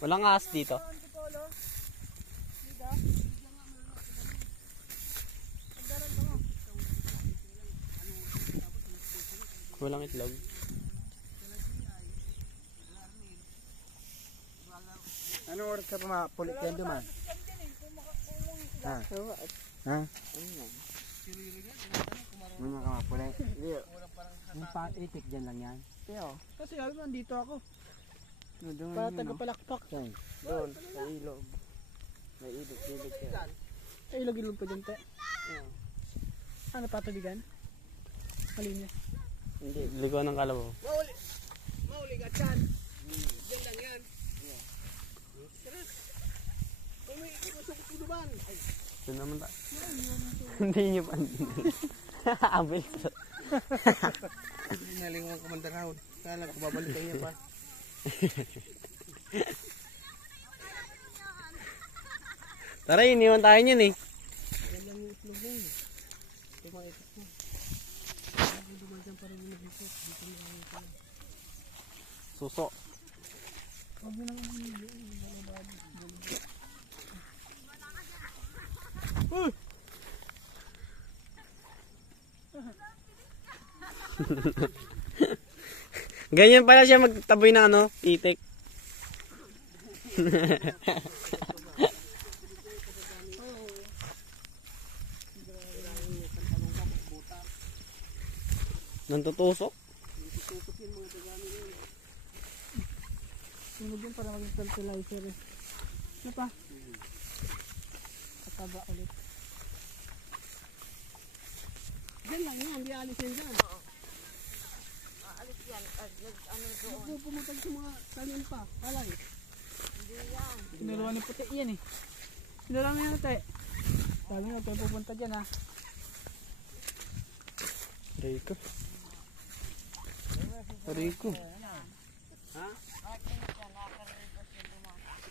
Walang ahas dito. Walang itlog. Ano oras ka pa mapulit yan duman? Ha? Ha? Ano ka mapulit? Yung pa-itik dyan lang yan? Kasi alam mo, nandito ako. Doon Para yun, taga-palakpak. doon, sa ilog. May ilog yan. Ay, ilog-ilog pa dyan, te. Ano, patubigan? Malinis. Hindi. Ligo ng kalabaw. Mauli ka dyan. Dyan lang yan. Kung may ikusok ko duman. Ito naman ta. Hindi nyo pa. Abil. Nalingon Commander Raul. Kala ko babalikan niya pa. Tara, iniwan tayo niyan eh. Yan lang yung itlog mo. Ito mga itlog mo. Duman dyan para lumabikot. Dito na lang ito. Suso. Huwag mo naman yung Ganyan pala siya magtaboy ng ano, itik. Nantutusok? sunog yun para maging fertilizer eh. Ano pa? Kataba ulit. Diyan lang yan, hindi alisin dyan. Alis yan, ano doon. Huwag pumutag sa mga tanim pa, palay. Hindi yan. Pinuruan ni puti yan eh. Pinuruan mo yan ate. Sabi nga tayo pupunta dyan ha. Rico. Rico. Ha?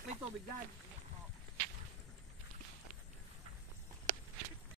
May tubig dyan.